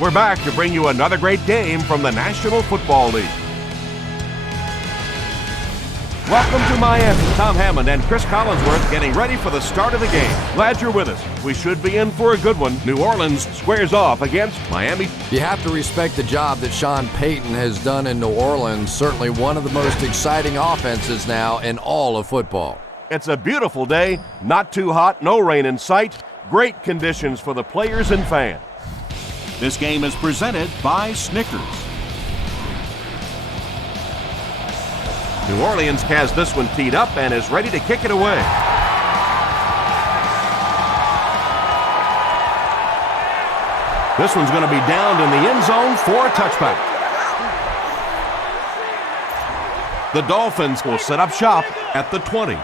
We're back to bring you another great game from the National Football League. Welcome to Miami. Tom Hammond and Chris Collinsworth getting ready for the start of the game. Glad you're with us. We should be in for a good one. New Orleans squares off against Miami. You have to respect the job that Sean Payton has done in New Orleans. Certainly one of the most exciting offenses now in all of football. It's a beautiful day. Not too hot, no rain in sight. Great conditions for the players and fans. This game is presented by Snickers. New Orleans has this one teed up and is ready to kick it away. This one's going to be downed in the end zone for a touchback. The Dolphins will set up shop at the 20.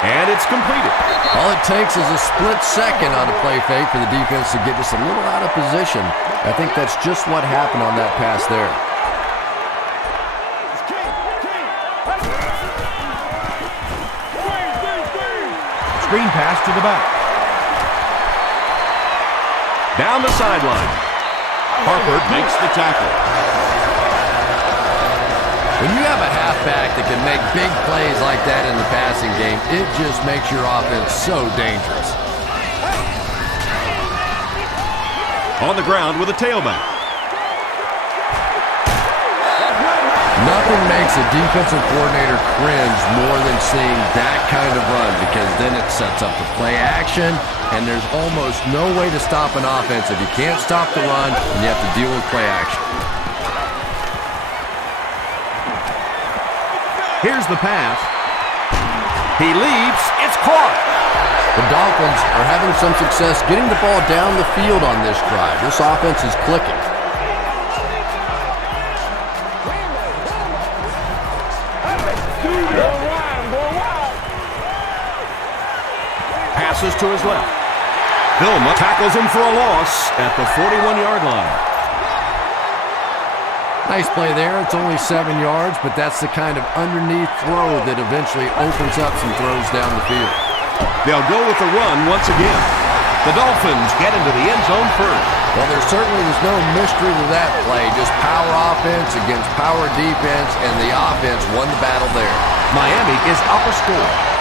And it's completed. All it takes is a split second on a play fake for the defense to get just a little out of position. I think that's just what happened on that pass there. Screen pass to the back. Down the sideline. Harper makes the tackle. When you have a halfback that can make big plays like that in the passing game, it just makes your offense so dangerous. On the ground with a tailback. Nothing makes a defensive coordinator cringe more than seeing that kind of run, because then it sets up the play action, and there's almost no way to stop an offense if you can't stop the run and you have to deal with play action. Here's the pass. He leaps. It's caught. The Dolphins are having some success getting the ball down the field on this drive. This offense is clicking. Passes to his left. Vilma tackles him for a loss at the 41-yard line. Nice play there. It's only 7 yards, but that's the kind of underneath throw that eventually opens up some throws down the field. They'll go with the run once again. The Dolphins get into the end zone first. Well, there certainly was no mystery to that play. Just power offense against power defense, and the offense won the battle there. Miami is up a score.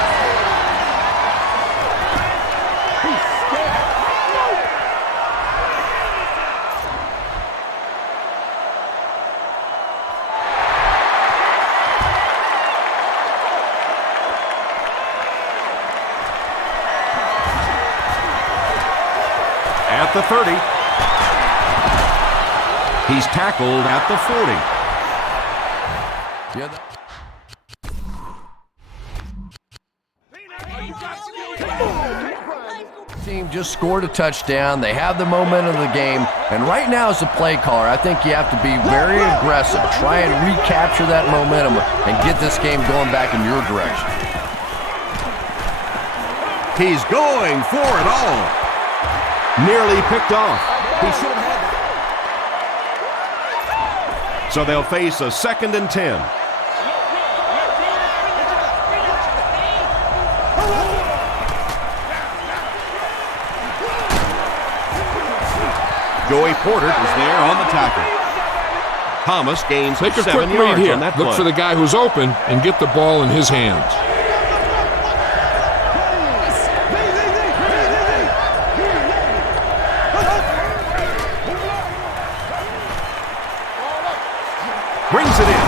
At the 30. He's tackled at the 40. Team just scored a touchdown. They have the momentum of the game, and right now as a play caller, I think you have to be very aggressive. Try and recapture that momentum and get this game going back in your direction. He's going for it all. Nearly picked off. He should have had that. So they'll face a 2nd and 10. Joey Porter is there on the tackle. Thomas gains 7 yards Take a quick read here. On that Look play. for the guy who's open and get the ball in his hands. Brings it in.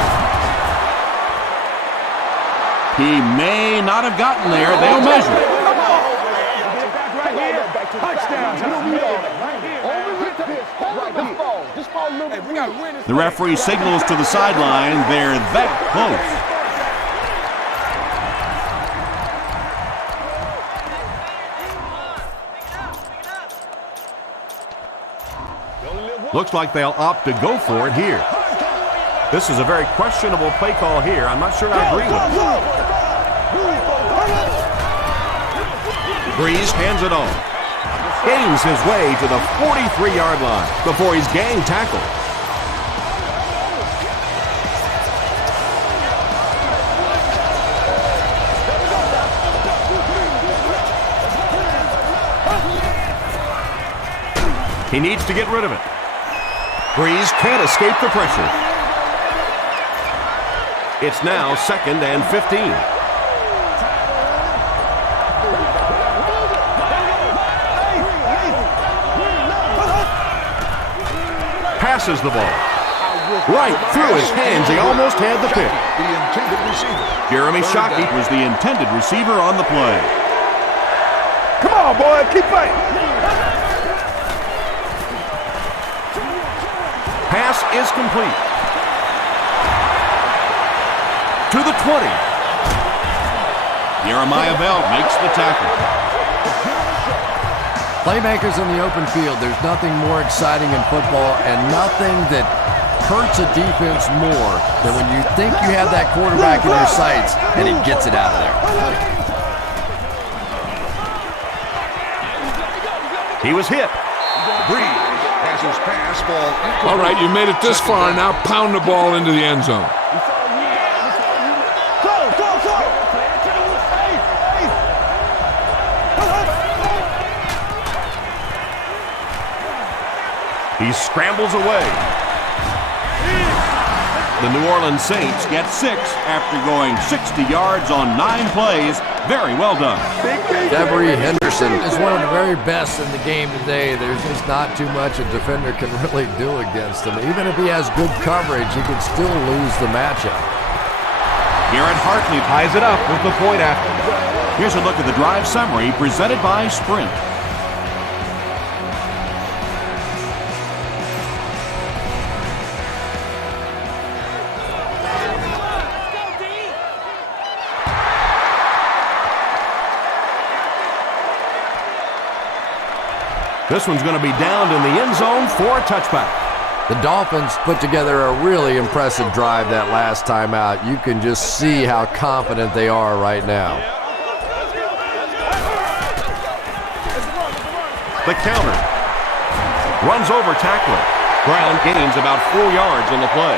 He may not have gotten there. They'll measure it. The referee signals to the sideline. They're that close. Looks like they'll opt to go for it here. This is a very questionable play call here. I'm not sure I agree with it. Brees hands it on. Gains his way to the 43-yard line before he's gang tackled. He needs to get rid of it. Brees can't escape the pressure. It's now 2nd and 15. Passes the ball. Right through his hands. He almost had the pick. Jeremy Shockey was the intended receiver on the play. Come on, boy. Keep fighting. Pass is complete. To the 20. Jeremiah Bell makes the tackle. Playmakers in the open field, there's nothing more exciting in football and nothing that hurts a defense more than when you think you have that quarterback in your sights and he gets it out of there. He was hit. Brees has his pass ball. All right, you made it this far. Now pound the ball into the end zone. He scrambles away. The New Orleans Saints get 6 after going 60 yards on 9 plays. Very well done. Jahri Henderson is one of the very best in the game today. There's just not too much a defender can really do against him. Even if he has good coverage, he can still lose the matchup. Garrett Hartley ties it up with the point after. Here's a look at the drive summary presented by Sprint. This one's going to be downed in the end zone for a touchback. The Dolphins put together a really impressive drive that last time out. You can just see how confident they are right now. The counter. Runs over tackler. Brown gains about 4 yards on the play.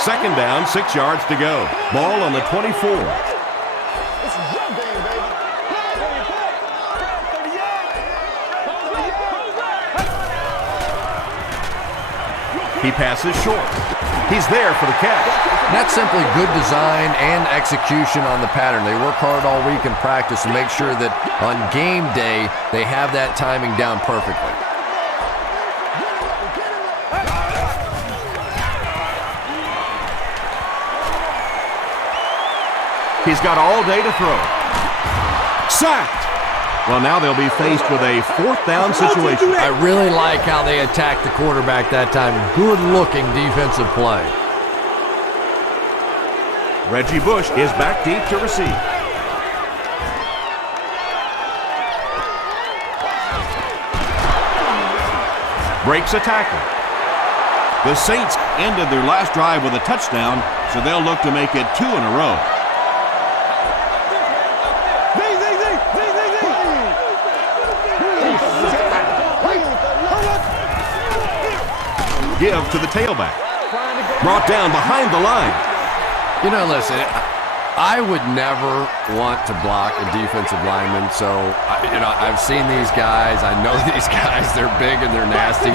2nd down, 6 yards to go. Ball on the 24. He passes short. He's there for the catch. That's simply good design and execution on the pattern. They work hard all week in practice to make sure that on game day they have that timing down perfectly. He's got all day to throw. Sacked. Well, now they'll be faced with a 4th down situation. I really like how they attacked the quarterback that time. Good-looking defensive play. Reggie Bush is back deep to receive. Breaks a tackle. The Saints ended their last drive with a touchdown, so they'll look to make it 2 in a row. Give to the tailback. Brought down behind the line. You know, listen, I would never want to block a defensive lineman, so, I've seen these guys. I know these guys. They're big and they're nasty.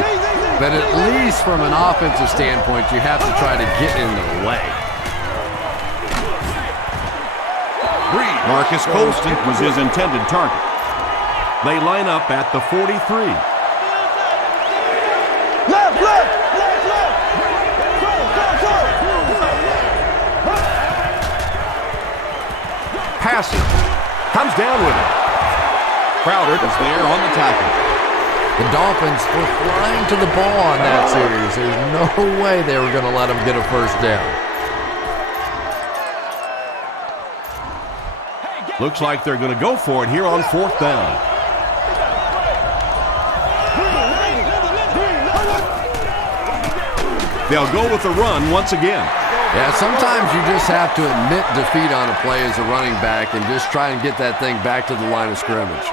But at least from an offensive standpoint, you have to try to get in the way. Marcus Colston was his intended target. They line up at the 43. Passes. Comes down with it. Crowder is there on the tackle. The Dolphins were flying to the ball on that series. There's no way they were going to let them get a first down. Looks like they're going to go for it here on 4th down. They'll go with the run once again. Yeah, sometimes you just have to admit defeat on a play as a running back and just try and get that thing back to the line of scrimmage.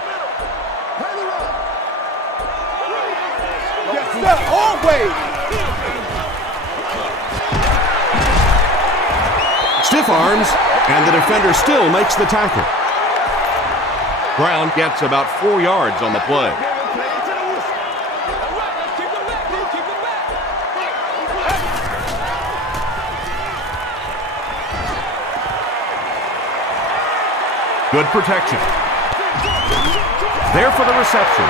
Yes, sir. Always. Stiff arms, and the defender still makes the tackle. Brown gets about 4 yards on the play. Good protection. There for the reception.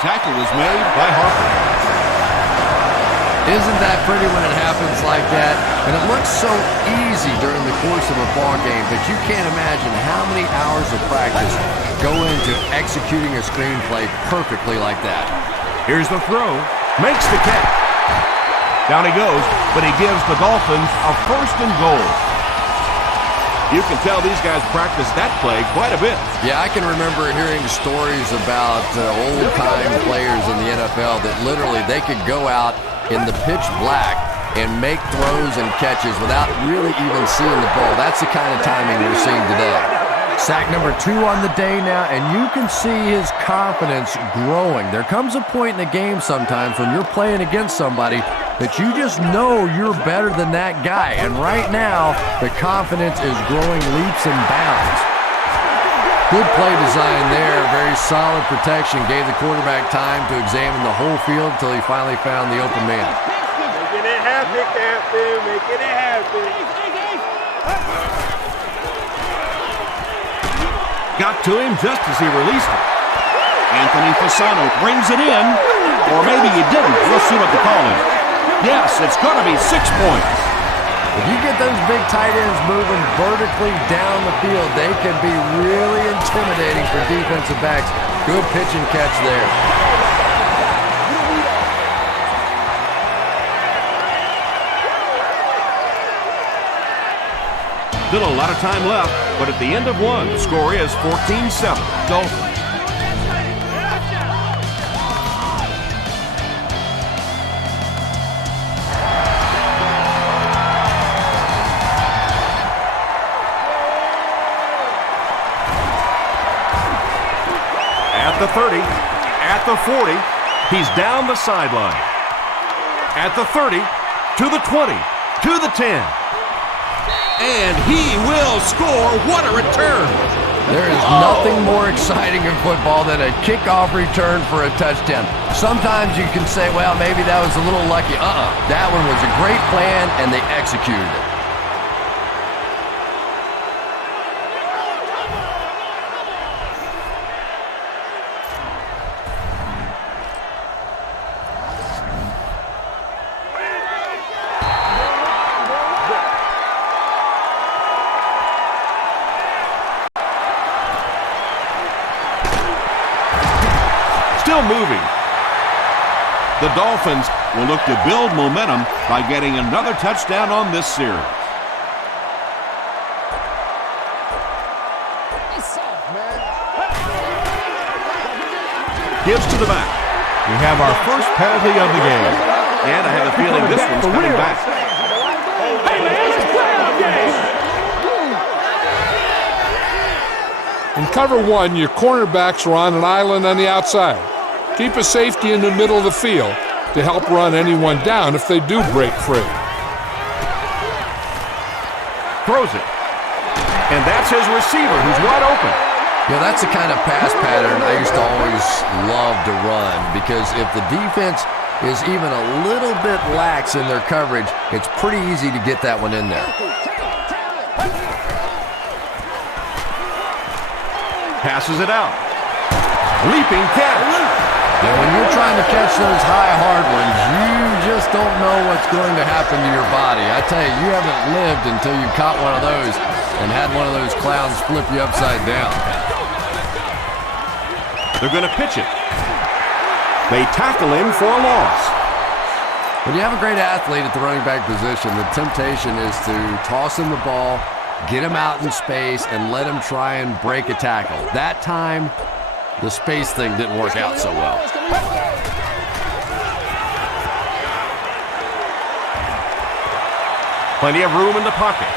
Tackle was made by Harper. Isn't that pretty when it happens like that? And it looks so easy during the course of a ball game, but you can't imagine how many hours of practice go into executing a screenplay perfectly like that. Here's the throw. Makes the catch. Down he goes, but he gives the Dolphins a 1st and goal. You can tell these guys practice that play quite a bit. Yeah, I can remember hearing stories about old-time players in the NFL that literally they could go out in the pitch black and make throws and catches without really even seeing the ball. That's the kind of timing we're seeing today. Sack number 2 on the day now, and you can see his confidence growing. There comes a point in the game sometimes when you're playing against somebody that you just know you're better than that guy. And right now, the confidence is growing leaps and bounds. Good play design there. Very solid protection. Gave the quarterback time to examine the whole field until he finally found the open man. Making it happen, Captain. Making it happen. Got to him just as he released it. Anthony Fasano brings it in. Or maybe he didn't. We'll see what the call is. Yes, it's going to be 6 points. If you get those big tight ends moving vertically down the field, they can be really intimidating for defensive backs. Good pitch and catch there. Still a lot of time left, but at the end of one, the score is 14-7. Dolphins. At the 30, at the 40, he's down the sideline. At the 30, to the 20, to the 10. And he will score. What a return. There is nothing more exciting in football than a kickoff return for a touchdown. Sometimes you can say, well, maybe that was a little lucky. That one was a great plan, and they executed it. Still moving. The Dolphins Will look to build momentum by getting another touchdown on this series. Gives to the back. We have our first penalty of the game. And I have a feeling this one's coming back. Hey, man, it's a playoff game. In cover one, your cornerbacks are on an island on the outside. Keep a safety in the middle of the field to help run anyone down if they do break free. Throws it. And that's his receiver who's wide open. Yeah, that's the kind of pass pattern I used to always love to run, because if the defense is even a little bit lax in their coverage, it's pretty easy to get that one in there. Passes it out. Leaping catch. And when you're trying to catch those high, hard ones, you just don't know what's going to happen to your body. I tell you, you haven't lived until you caught one of those and had one of those clowns flip you upside down. They're going to pitch it. They tackle him for a loss. When you have a great athlete at the running back position, the temptation is to toss him the ball, get him out in space, and let him try and break a tackle. That time, the space thing didn't work out so well. Plenty of room in the pocket.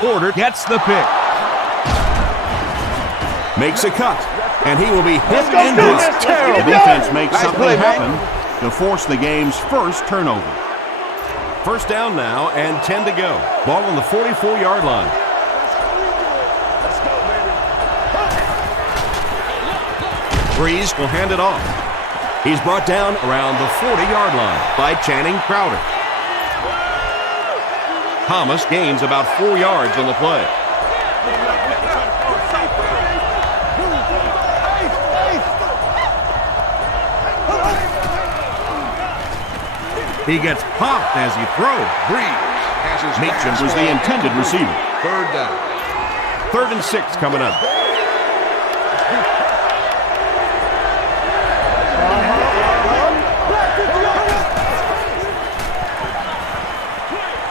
Porter gets the pick. Makes a cut. And he will be hit and missed. The defense makes something happen to force the game's first turnover. First down now and 10 to go. Ball on the 44-yard line. Brees will hand it off. He's brought down around the 40-yard line by Channing Crowder. Thomas gains about 4 yards on the play. He gets popped as he throws. Brees has his Meacham was the intended receiver. Third down. 3rd and 6 coming up.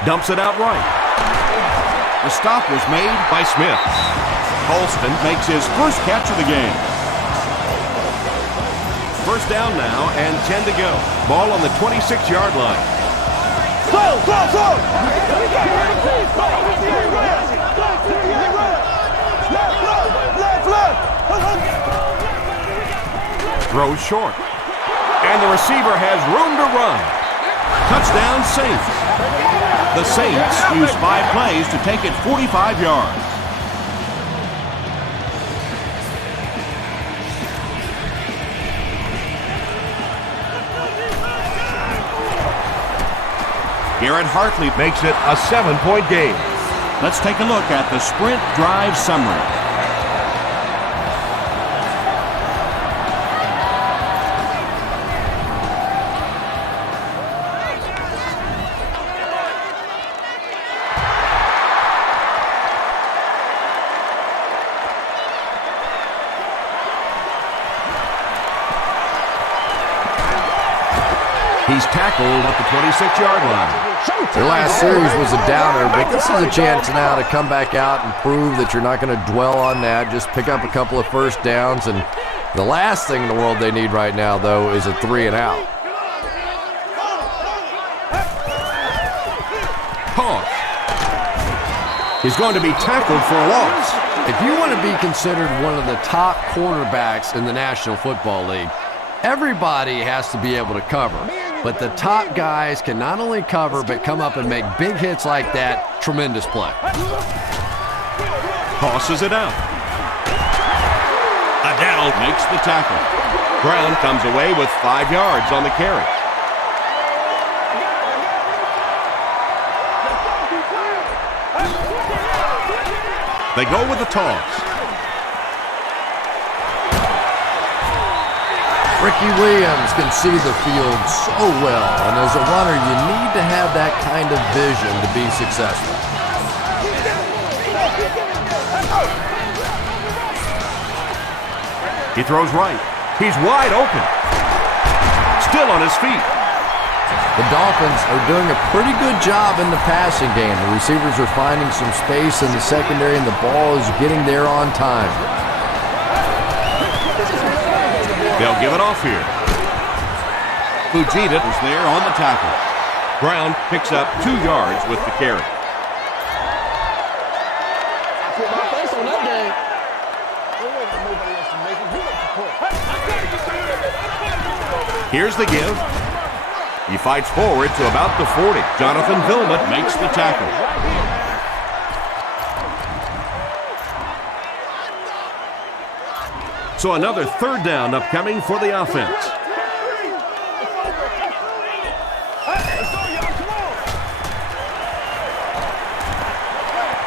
Dumps it out right. The stop was made by Smith. Colston makes his first catch of the game. First down now and 10 to go. Ball on the 26-yard line. Throws short. And the receiver has room to run. Touchdown Saints. The Saints use 5 plays to take it 45 yards. Garrett Hartley makes it a 7-point game. Let's take a look at the sprint drive summary. He's tackled at the 26-yard line. Their last series was a downer, but this is a chance now to come back out and prove that you're not going to dwell on that. Just pick up a couple of first downs, and the last thing in the world they need right now, though, is a 3-and-out. Toss. He's going to be tackled for a loss. If you want to be considered one of the top quarterbacks in the National Football League, everybody has to be able to cover. But the top guys can not only cover, but come up and make big hits like that. Tremendous play. Tosses it out. Adele makes the tackle. Brown comes away with 5 yards on the carry. They go with the toss. Ricky Williams can see the field so well, and as a runner, you need to have that kind of vision to be successful. He throws right. He's wide open. Still on his feet. The Dolphins are doing a pretty good job in the passing game. The receivers are finding some space in the secondary, and the ball is getting there on time. They'll give it off here. Fujita is there on the tackle. Brown picks up 2 yards with the carry. Here's the give. He fights forward to about the 40. Jonathan Vilma makes the tackle. So another 3rd down upcoming for the offense.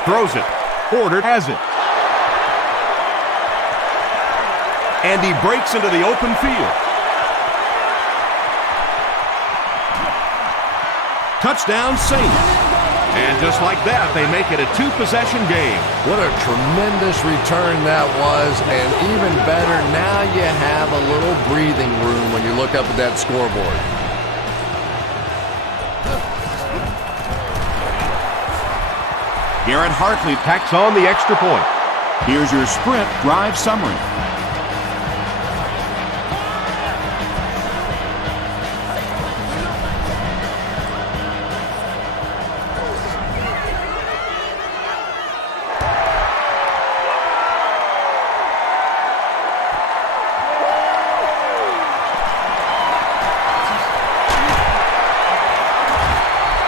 Throws it. Porter has it. And he breaks into the open field. Touchdown Saints. And just like that, they make it a 2-possession game. What a tremendous return that was, and even better, now you have a little breathing room when you look up at that scoreboard. Garrett Hartley tacks on the extra point. Here's your sprint drive summary.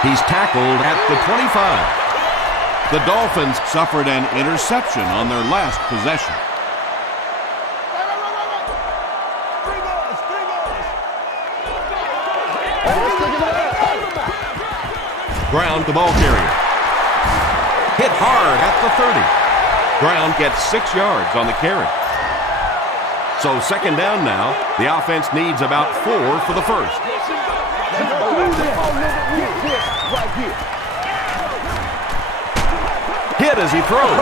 He's tackled at the 25. The Dolphins suffered an interception on their last possession. Brown, the ball carrier. Hit hard at the 30. Brown gets 6 yards on the carry. So second down now. The offense needs about 4 for the first. Hit as he throws.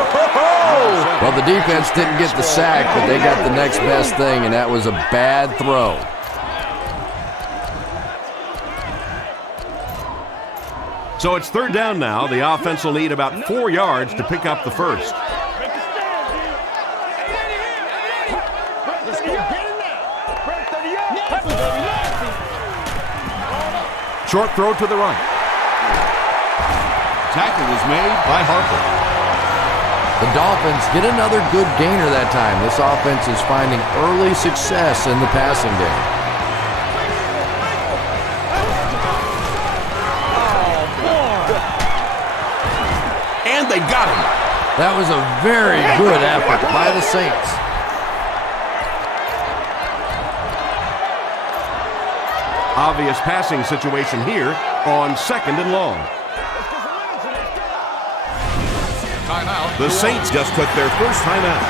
Well, the defense didn't get the sack, but they got the next best thing, and that was a bad throw. So it's third down now. The offense will need about 4 yards to pick up the first. Short throw to the right. Tackle was made by Harper. The Dolphins get another good gainer that time. This offense is finding early success in the passing game. And they got him. That was a very good effort by the Saints. Obvious passing situation here on second and long. The Saints just took their first timeout.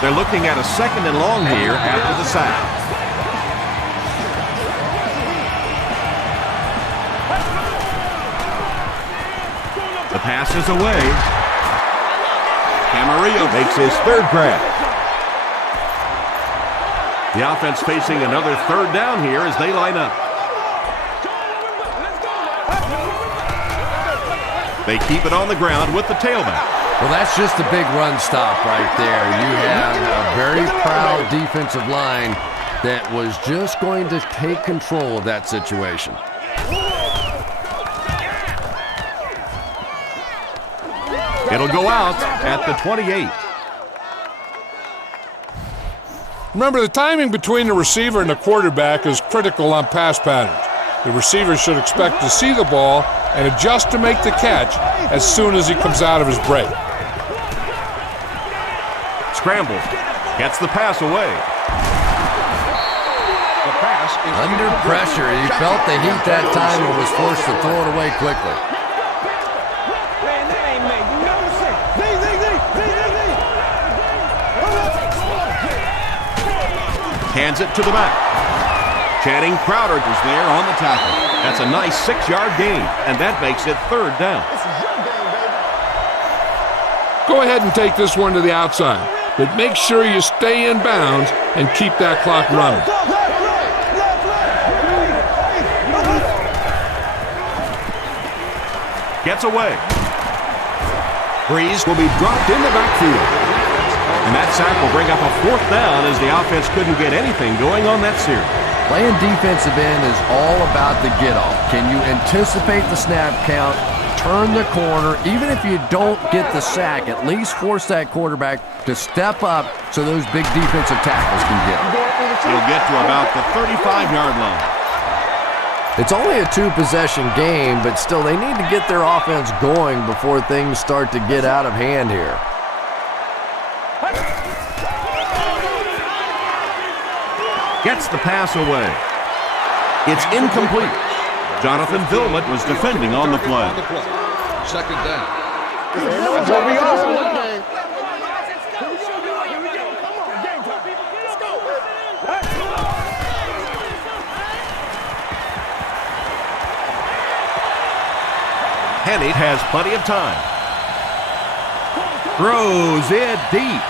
They're looking at a second and long here after the sack. The pass is away. Camarillo makes his third grab. The offense facing another third down here as they line up. They keep it on the ground with the tailback. Well, that's just a big run stop right there. You have a very proud defensive line that was just going to take control of that situation. It'll go out at the 28. Remember, the timing between the receiver and the quarterback is critical on pass patterns. The receiver should expect to see the ball and adjust to make the catch as soon as he comes out of his break. Scrambles. Gets the pass away. The pass is under pressure. He felt the heat that time and was forced to throw it away quickly. Hands it to the back. Channing Crowder is there on the tackle. That's a nice 6-yard gain, and that makes it third down. Go ahead and take this one to the outside, but make sure you stay in bounds and keep that clock running. Gets away. Brees will be dropped in the backfield. And that sack will bring up a fourth down as the offense couldn't get anything going on that series. Playing defensive end is all about the get-off. Can you anticipate the snap count, turn the corner, even if you don't get the sack, at least force that quarterback to step up so those big defensive tackles can get him. He'll get to about the 35-yard line. It's only a 2-possession game, but still they need to get their offense going before things start to get out of hand here. Gets the pass away. It's incomplete. Jonathan Vilma was defending on the play. Second down. That's what we are. Hennig has plenty of time. Throws it deep.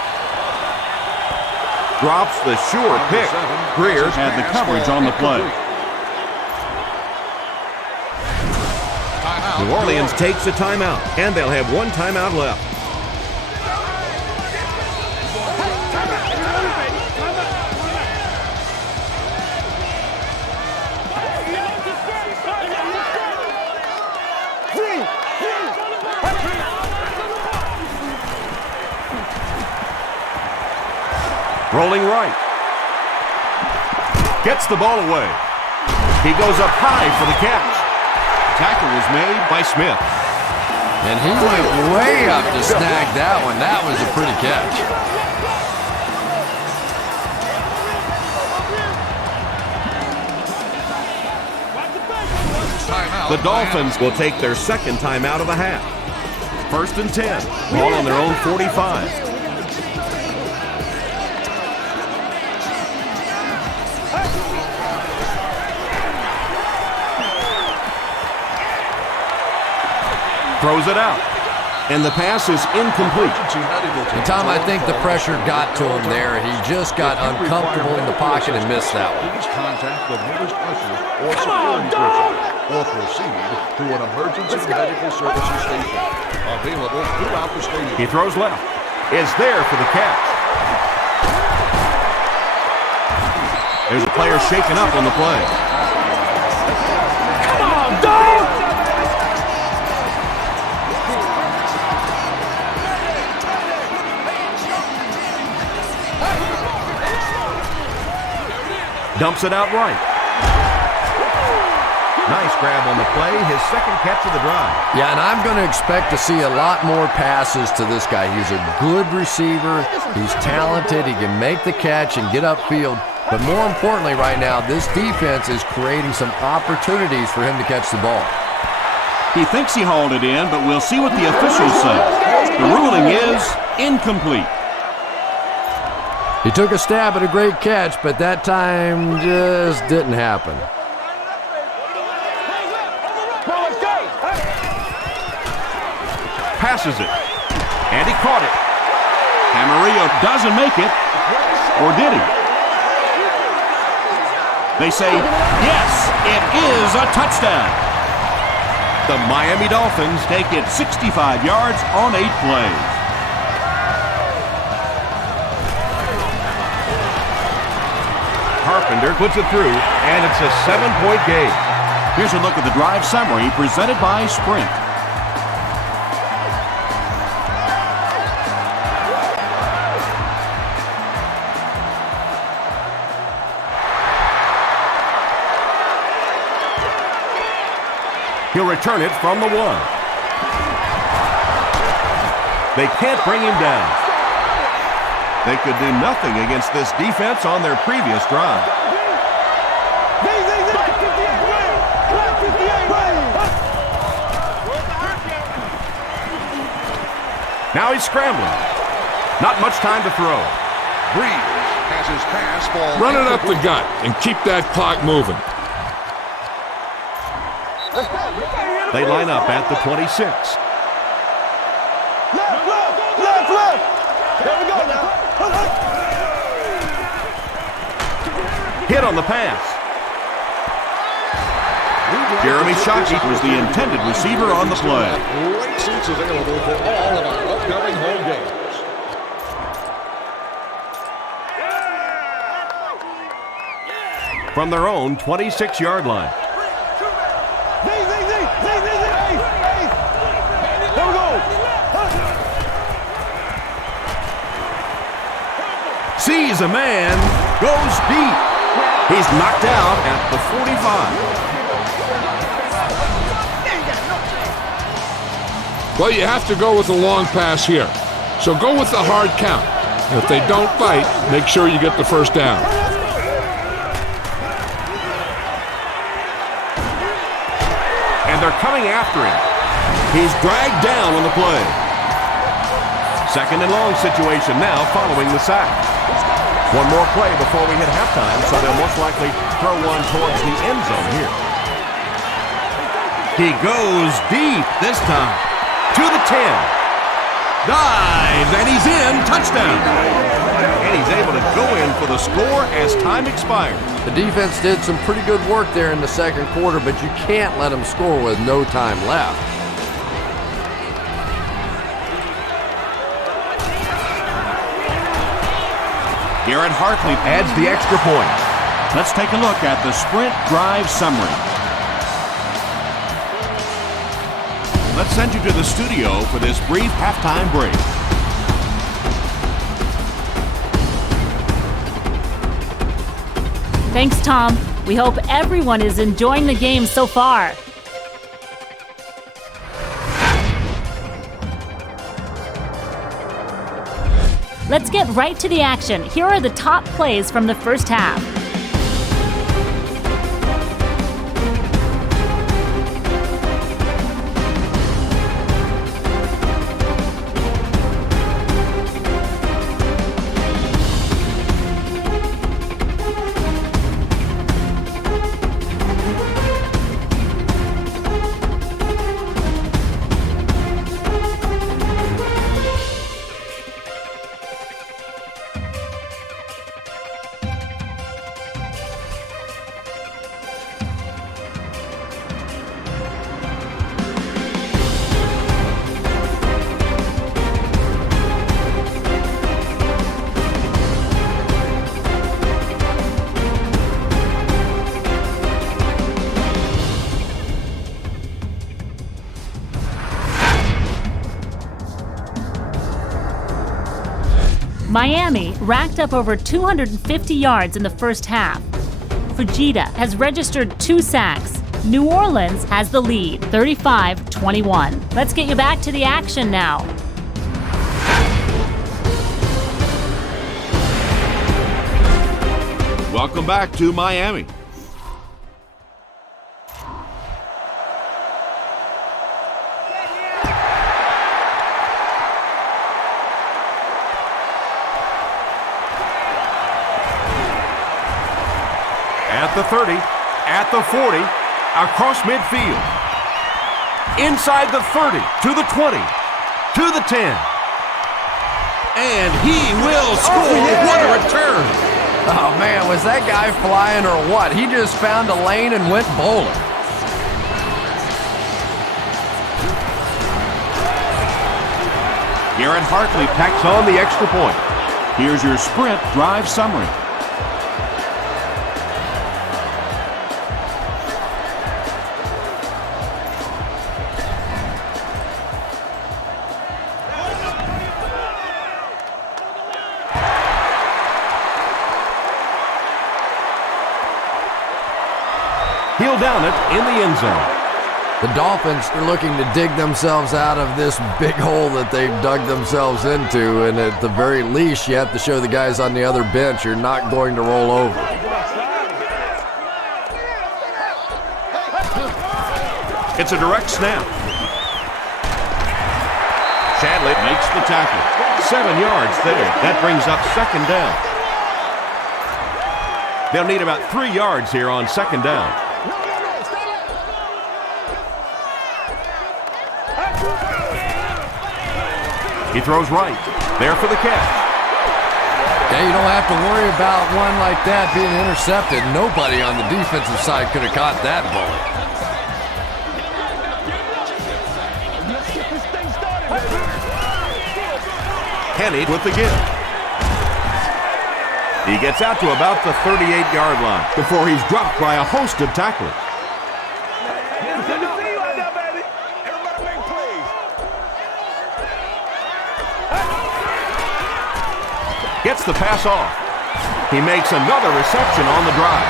Drops the sure pick. Greer had the coverage on the play. New Orleans takes a timeout, and they'll have one timeout left. Rolling right. Gets the ball away. He goes up high for the catch. Tackle was made by Smith. And he went way up to snag that one. That was a pretty catch. The Dolphins will take their second timeout of the half. First and 10. Ball on their own 45. Throws it out. And the pass is incomplete. And Tom, I think the pressure got to him there. He just got uncomfortable in the pocket and missed that one. Please contact the nearest usher or security person or proceed to an emergency medical services station. Available throughout the stadium. He throws left. Is there for the catch. There's a player shaken up on the play. Come on, dog! Dumps it out right. Nice grab on the play. His second catch of the drive. Yeah, and I'm going to expect to see a lot more passes to this guy. He's a good receiver. He's talented. He can make the catch and get upfield. But more importantly right now, this defense is creating some opportunities for him to catch the ball. He thinks he hauled it in, but we'll see what the officials say. The ruling is incomplete. He took a stab at a great catch, but that time just didn't happen. Passes it. And he caught it. Camarillo doesn't make it. Or did he? They say, yes, it is a touchdown. The Miami Dolphins take it 65 yards on 8 plays. Carpenter puts it through, and it's a 7-point game. Here's a look at the drive summary presented by Sprint. He'll return it from the 1. They can't bring him down. They could do nothing against this defense on their previous drive. Now he's scrambling. Not much time to throw. Brees has his pass ball. Run it up the gut and keep that clock moving. They line up at the 26. Left. There we go now. Hit on the pass. Jeremy Shockey was the intended receiver on the play. Great seats available for all of our upcoming home games. From their own 26-yard line. Here we go. Sees a man, goes deep. He's knocked out at the 45. Well, you have to go with the long pass here. So go with the hard count. And if they don't bite, make sure you get the first down. And they're coming after him. He's dragged down on the play. Second and long situation now following the sack. One more play before we hit halftime, so they'll most likely throw one towards the end zone here. He goes deep this time. To the 10. Dives, and he's in. Touchdown. And he's able to go in for the score as time expires. The defense did some pretty good work there in the second quarter, but you can't let them score with no time left. Garrett Hartley adds the extra point. Let's take a look at the Sprint drive summary. Let's send you to the studio for this brief halftime break. Thanks, Tom. We hope everyone is enjoying the game so far. Let's get right to the action. Here are the top plays from the first half. Miami racked up over 250 yards in the first half. Fujita has registered 2 sacks. New Orleans has the lead, 35-21. Let's get you back to the action now. Welcome back to Miami. At the 30, at the 40, across midfield. Inside the 30, to the 20, to the 10. And he will score. What a return. Oh, man, was that guy flying or what? He just found a lane and went bowling. Garrett Hartley tacks on the extra point. Here's your sprint drive summary. He'll down it in the end zone. The Dolphins are looking to dig themselves out of this big hole that they've dug themselves into, and at the very least, you have to show the guys on the other bench you're not going to roll over. It's a direct snap. Shadley makes the tackle. 7 yards there. That brings up second down. They'll need about 3 yards here on second down. He throws right. There for the catch. Yeah, you don't have to worry about one like that being intercepted. Nobody on the defensive side could have caught that ball. Henny with the give. He gets out to about the 38-yard line before he's dropped by a host of tacklers. Gets the pass off. He makes another reception on the drive.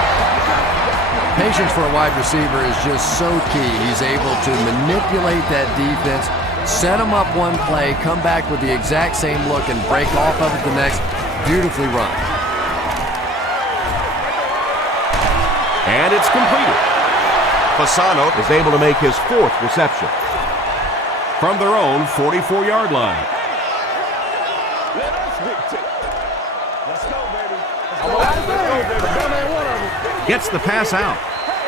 Patience for a wide receiver is just so key. He's able to manipulate that defense, set them up one play, come back with the exact same look, and break off of it the next. Beautifully run. And it's completed. Fasano is able to make his 4th reception from their own 44-yard line. Gets the pass out.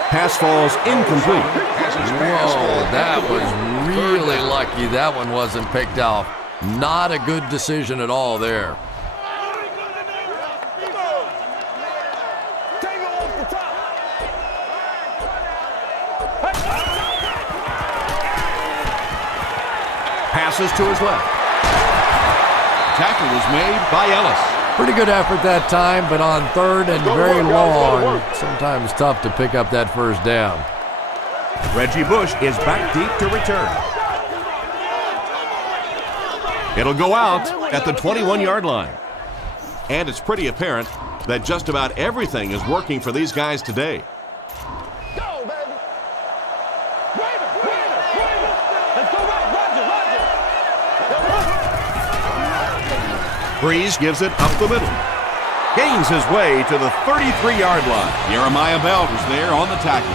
Pass falls incomplete. Whoa, that was really lucky that one wasn't picked off. Not a good decision at all there. Passes to his left. Tackle was made by Ellis. Pretty good effort that time, but on third and very long, sometimes tough to pick up that first down. Reggie Bush is back deep to return. It'll go out at the 21-yard line. And it's pretty apparent that just about everything is working for these guys today. Brees gives it up the middle. Gains his way to the 33-yard line. Jeremiah Bell was there on the tackle.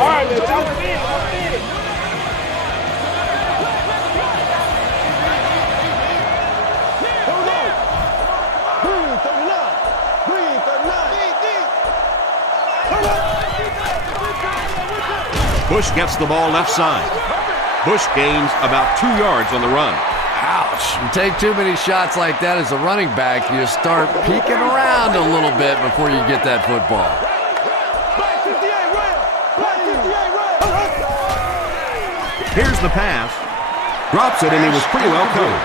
All right, man. That was it. Bush gets the ball left side. Bush gains about 2 yards on the run. Ouch. You take too many shots like that as a running back, you start peeking around a little bit before you get that football. Here's the pass. Drops it, and he was pretty well covered.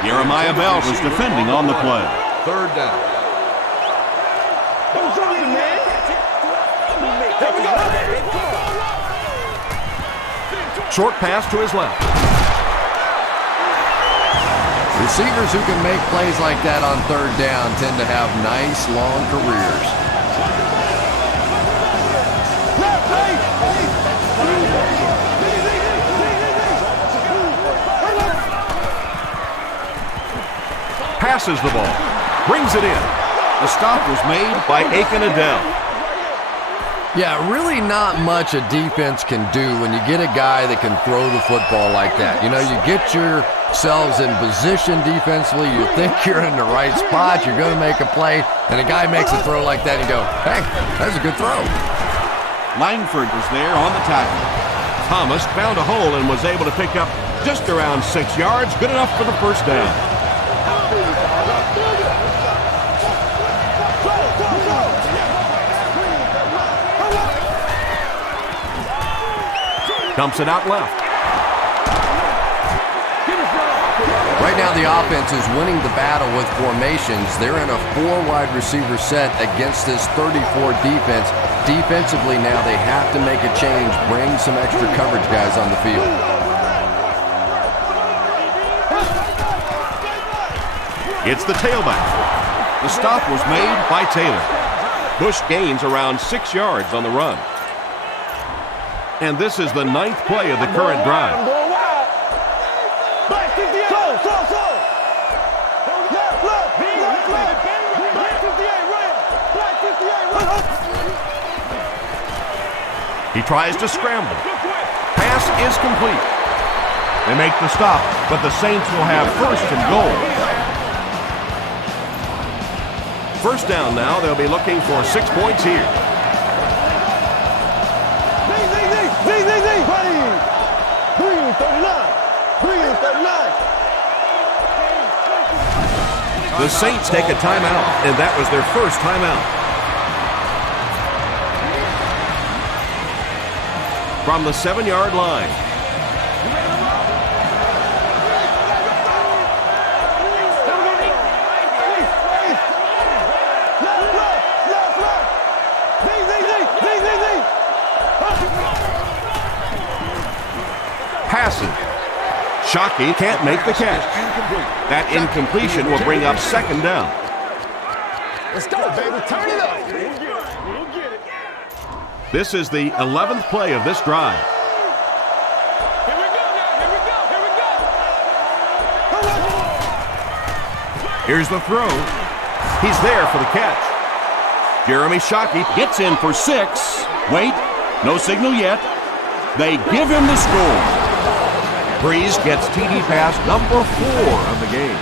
Jeremiah Bell was defending on the play. Third down. Short pass to his left. Receivers who can make plays like that on third down tend to have nice, long careers. Passes the ball. Brings it in. The stop was made by Adell. Yeah, really not much a defense can do when you get a guy that can throw the football like that. You know, you get yourselves in position defensively, you think you're in the right spot, you're going to make a play, and a guy makes a throw like that, and you go, hey, that's a good throw. Langford was there on the tackle. Thomas found a hole and was able to pick up just around 6 yards, good enough for the first down. Dumps it out left. Right now the offense is winning the battle with formations. They're in a 4 wide receiver set against this 34 defense. Defensively now they have to make a change, bring some extra coverage guys on the field. It's the tailback. The stop was made by Taylor. Bush gains around 6 yards on the run. And this is the 9th play of the current drive. He tries to scramble. Pass is complete. They make the stop, but the Saints will have first and goal. First down now. They'll be looking for 6 points here. The Saints take a timeout, and that was their first timeout. From the 7-yard line. Passes. Shockey can't make the catch. That incompletion will bring up second down. Let's go, baby. Turn it up. This is the 11th play of this drive. Here we go now. Here we go. Here we go. Here's the throw. He's there for the catch. Jeremy Shockey gets in for 6. Wait, no signal yet. They give him the score. Brees gets TD pass number 4 of the game.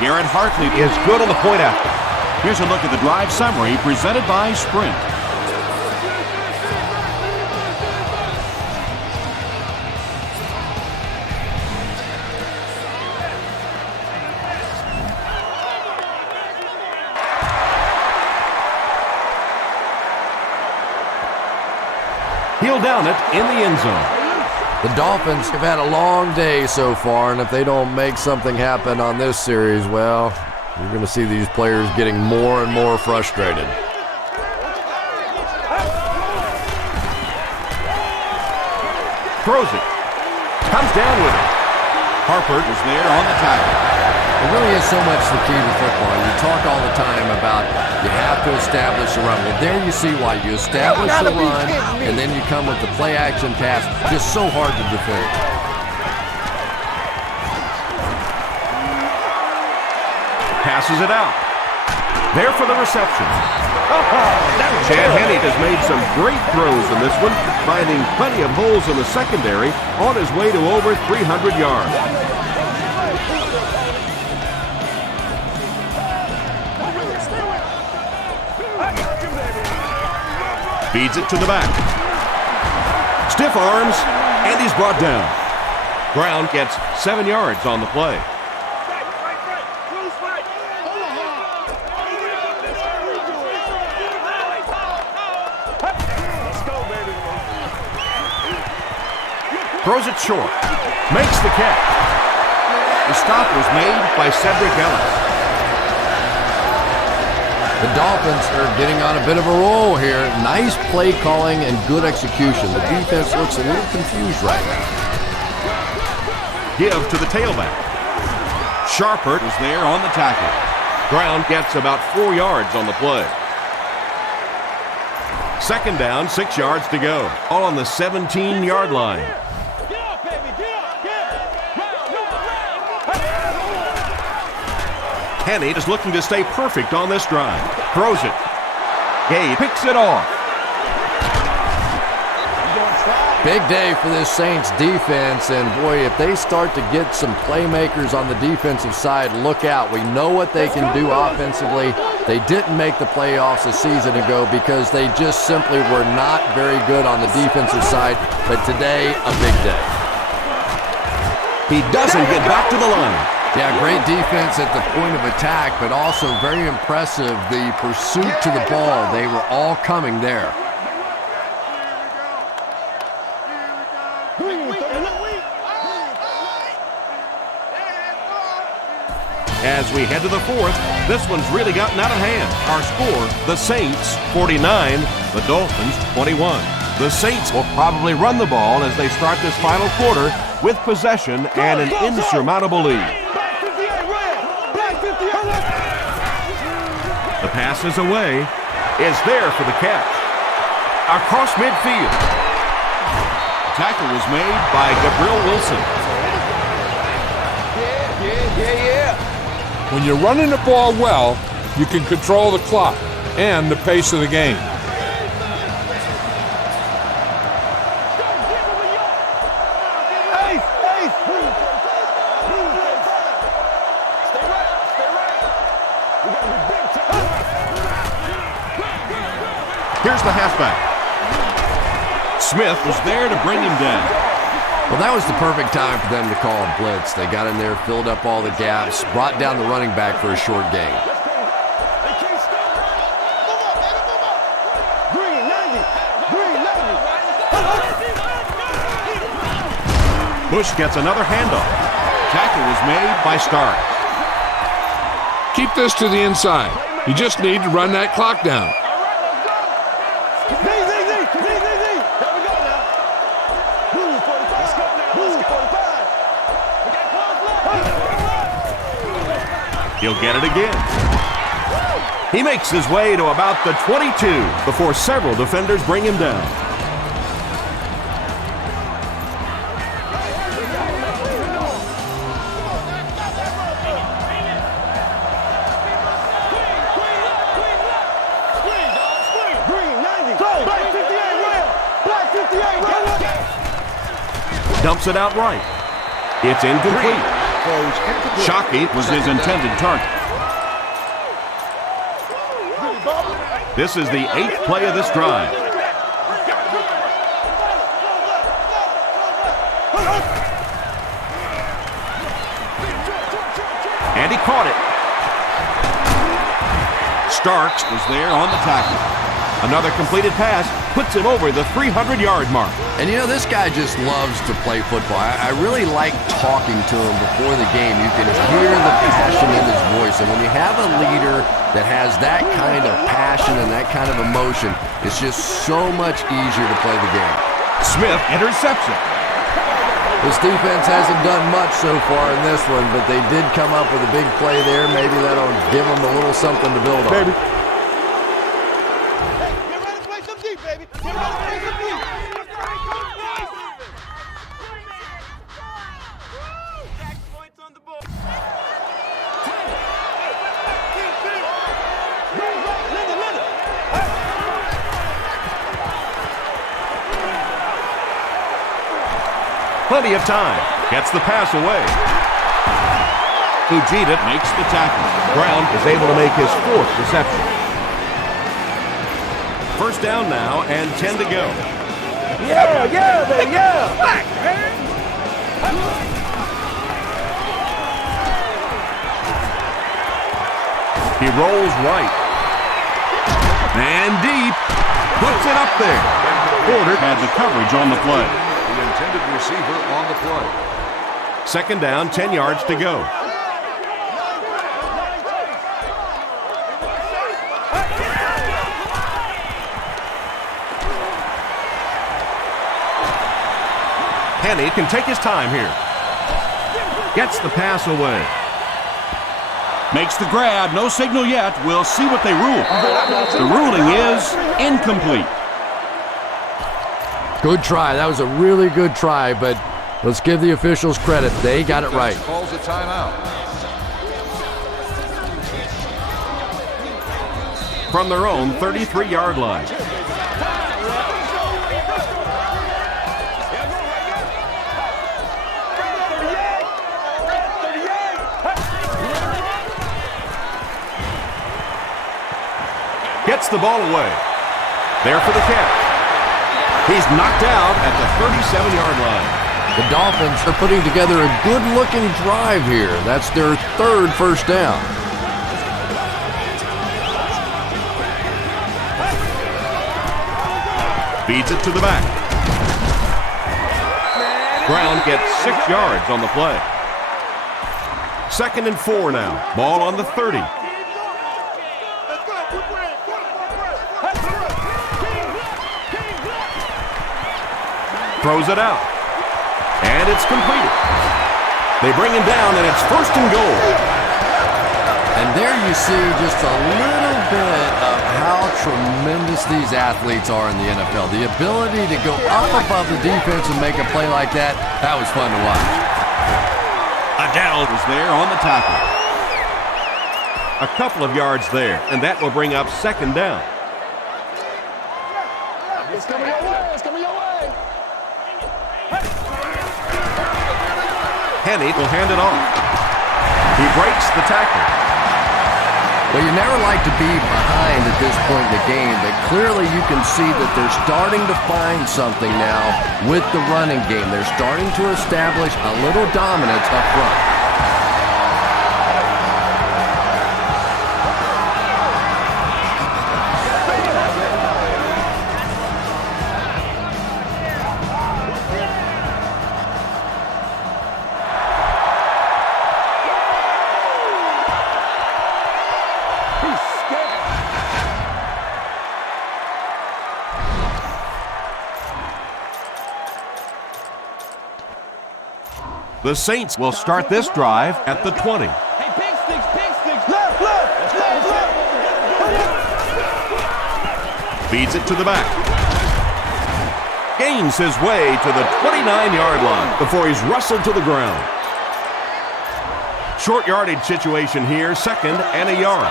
Garrett Hartley is good on the point after. Here's a look at the drive summary presented by Sprint. He'll down it in the end zone. The Dolphins have had a long day so far, and if they don't make something happen on this series, well, you're going to see these players getting more and more frustrated. Throws it. Comes down with it. Harper was there on the tackle. It really is so much the key to football. You talk all the time about you have to establish a run. Well, there you see why. You establish the run, and then you come with the play-action pass. Just so hard to defend. Passes it out. There for the reception. Chad Henne has made some great throws in this one, finding plenty of holes in the secondary on his way to over 300 yards. Feeds it to the back. Stiff arms, and he's brought down. Brown gets 7 yards on the play. Throws it short. Makes the catch. The stop was made by Cedric Ellis. The Dolphins are getting on a bit of a roll here. Nice play calling and good execution. The defense looks a little confused right now. Give to the tailback. Sharper is there on the tackle. Brown gets about 4 yards on the play. Second down, 6 yards to go. All on the 17-yard line. Kenny is looking to stay perfect on this drive. Throws it. Gay picks it off. Big day for this Saints defense, and boy, if they start to get some playmakers on the defensive side, look out. We know what they can do offensively. They didn't make the playoffs a season ago because they just simply were not very good on the defensive side, but today, a big day. He doesn't get back to the line. Yeah, great defense at the point of attack, but also very impressive, the pursuit to the ball. They were all coming there. As we head to the fourth, this one's really gotten out of hand. Our score, the Saints 49, the Dolphins 21. The Saints will probably run the ball as they start this final quarter with possession and an insurmountable lead. The pass is away, is there for the catch. Across midfield. The tackle was made by Gabriel Wilson. When you're running the ball well, you can control the clock and the pace of the game. Here's the halfback. Smith was there to bring him down. Well, that was the perfect time for them to call a blitz. They got in there, filled up all the gaps, brought down the running back for a short gain. Bush gets another handoff. Tackle was made by Stark. Keep this to the inside. You just need to run that clock down. He'll get it again. He makes his way to about the 22 before several defenders bring him down. Dumps it out right. It's incomplete. Shockey was his intended target. This is the 8th play of this drive. And he caught it. Starks was there on the tackle. Another completed pass puts him over the 300-yard mark. And you know, this guy just loves to play football. I really like talking to him before the game. You can hear the passion in his voice. And when you have a leader that has that kind of passion and that kind of emotion, it's just so much easier to play the game. Smith intercepts it. This defense hasn't done much so far in this one, but they did come up with a big play there. Maybe that'll give them a little something to build on. Plenty of time. Gets the pass away. Fujita makes the tackle. Brown is able to make his 4th reception. First down now and 10 to go. Yeah, man, yeah. Back, man. He rolls right. And deep. Puts it up there. Porter had the coverage on the play. The intended receiver on the play. Second down, 10 yards to go. Henne can take his time here. Gets the pass away. Makes the grab. No signal yet. We'll see what they rule. The ruling is incomplete. Good try. That was a really good try, but let's give the officials credit. They got it right. Calls a timeout. From their own 33-yard line. Gets the ball away. There for the catch. He's knocked out at the 37-yard line. The Dolphins are putting together a good-looking drive here. That's their third first down. Feeds it to the back. Brown gets 6 yards on the play. 2nd and 4 now. Ball on the 30. Throws it out. And it's completed. They bring him down, and it's 1st and goal. And there you see just a little bit of how tremendous these athletes are in the NFL. The ability to go up above the defense and make a play like that, that was fun to watch. Adele was there on the tackle. A couple of yards there, and that will bring up 2nd down. It's coming your way. It's coming your way. Henne will hand it off. He breaks the tackle. Well, you never like to be behind at this point in the game, but clearly you can see that they're starting to find something now with the running game. They're starting to establish a little dominance up front. The Saints will start this drive at the 20. Hey, big sticks, left, left. Feeds it to the back. Gains his way to the 29-yard line before he's wrestled to the ground. Short yardage situation here, 2nd and a yard.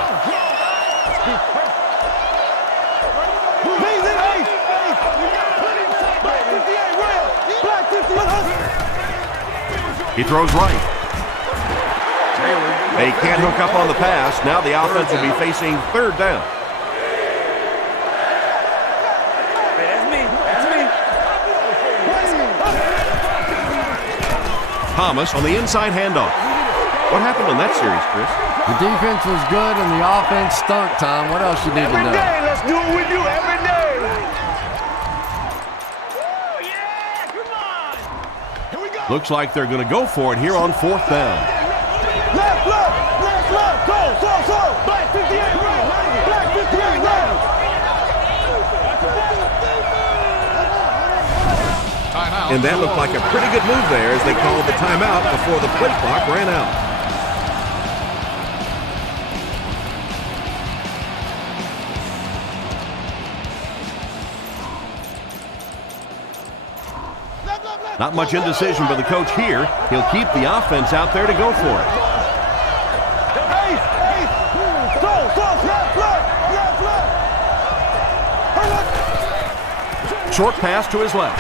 He throws right. They can't hook up on the pass. Now the offense will be facing 3rd down. Thomas on the inside handoff. What happened in that series, Chris? The defense was good and the offense stunk, Tom. What else you need to know? Every day, let's do what we do every day. Looks like they're going to go for it here on 4th down. Left, go. Black 58, right. Black 58, right. Timeout. And that looked like a pretty good move there as they called the timeout before the play clock ran out. Not much indecision by the coach here. He'll keep the offense out there to go for it. Short pass to his left.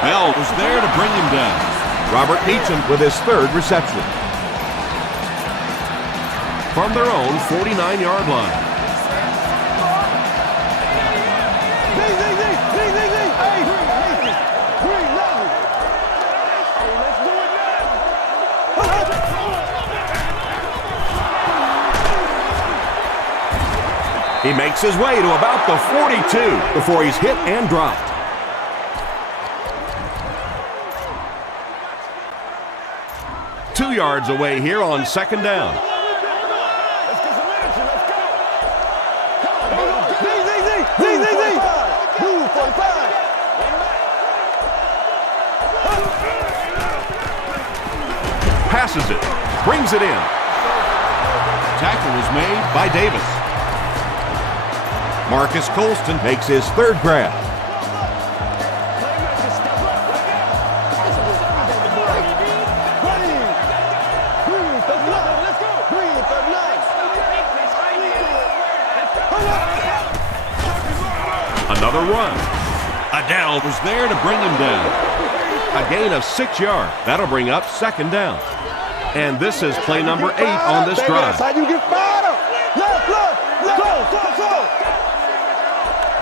Bell was there to bring him down. Robert Meacham with his 3rd reception. From their own 49-yard line. He makes his way to about the 42 before he's hit and dropped. Two yards away here on 2nd down. Move, 45. Passes it. Brings it in. Tackle was made by Davis. Marcus Colston makes his third grab. Another run. Adele was there to bring him down. A gain of 6 yards. That'll bring up second down. And this is play number 8 on this drive. That's how you get fired up. Left, go.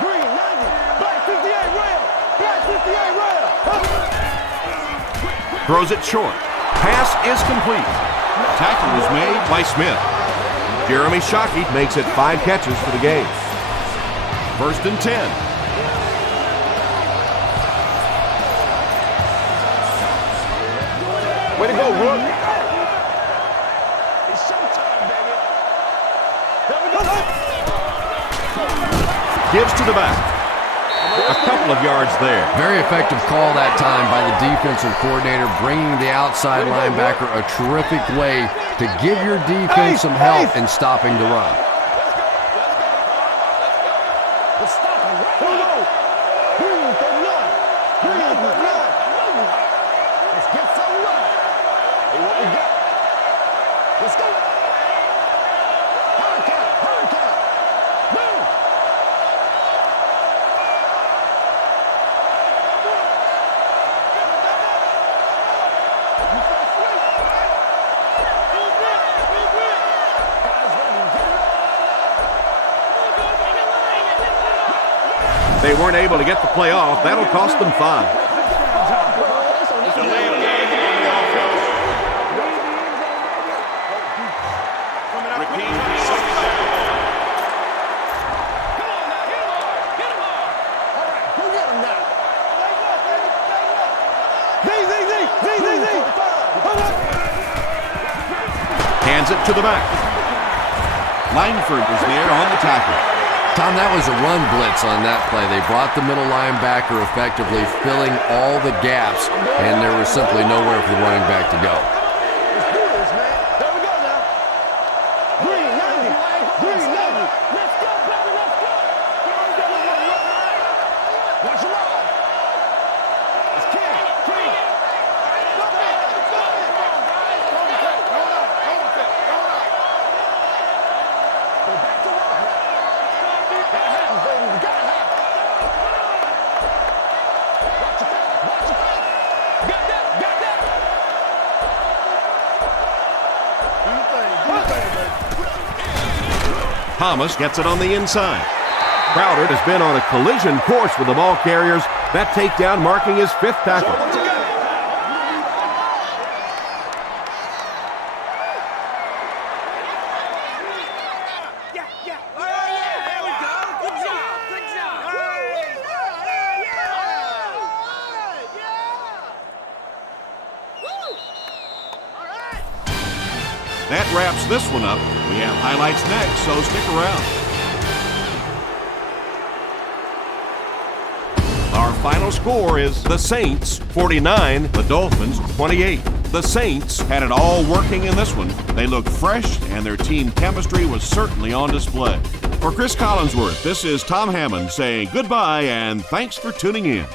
Green, 90, black 58 rail, black 58 rail. Throws it short. Pass is complete. Tackle was made by Smith. Jeremy Shockey makes it 5 catches for the game. 1st and 10. Way to go, Rook. It's showtime, baby. Gives to the back. A couple of yards there. Very effective call that time by the defensive coordinator, bringing the outside linebacker a terrific way to give your defense some help in stopping the run. Let's stop it. Here we go. Green, 39. Green, 39. Let's get some love. Hey, what we got? Let's go. Hurricane. Move. They weren't able to get the play off. That'll cost them 5. Hands it to the back. Langford was there on the tackle. Tom, that was a run blitz on that play. They brought the middle linebacker effectively, filling all the gaps, and there was simply nowhere for the running back to go. Let's do this, man. There we go now. Green, 90. Green, 90. Let's go, baby. Let's go. Watch your ride. It's King. Green. Go back to work now. That happens, baby. We got it. Watch your face. Watch your face. Got that. Thomas gets it on the inside. Crowder has been on a collision course with the ball carriers. That takedown marking his 5th tackle. That wraps this one up. We have highlights next, so stick around. Our final score is the Saints 49, the Dolphins 28. The Saints had it all working in this one. They looked fresh, and their team chemistry was certainly on display. For Chris Collinsworth, this is Tom Hammond saying goodbye and thanks for tuning in.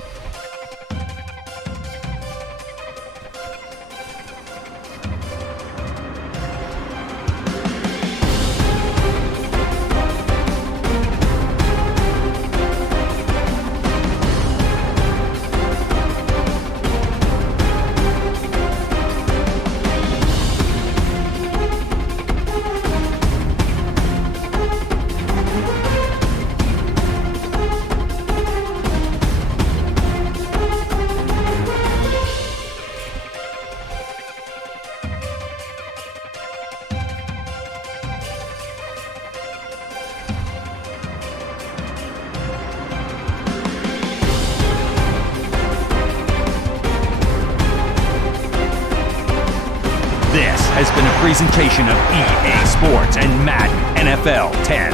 This has been a presentation of EA Sports and Madden NFL 10.